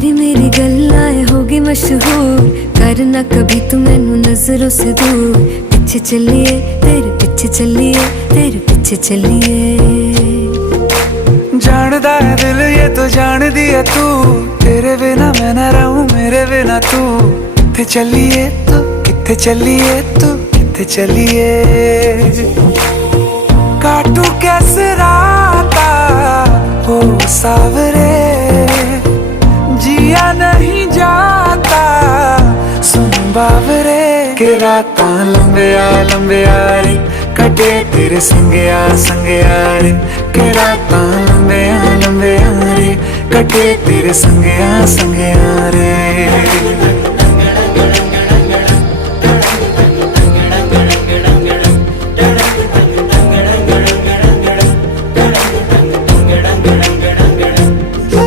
तेरी मेरी गल्लाएं होगी मशहूर, करना कभी तू मैनू नजरों से दूर। पीछे चलिए तेरे पीछे चलिए, तेरे पीछे चलिए। जानदा है दिल ये तो जान दिया तू, तेरे बिना मैं ना रहूं मेरे बिना तू। किथे चलिए तू, किथे चलिए तू, किथे चलिए। काटू कैसे राता हो सावरे, जिया नहीं जाता सुन बावरे। के राता लंबिया लंबिया रे, कटे तेरे संगया संगया रे। के राता लंबिया लंबिया रे, कटे तेरे संगया संगया रे।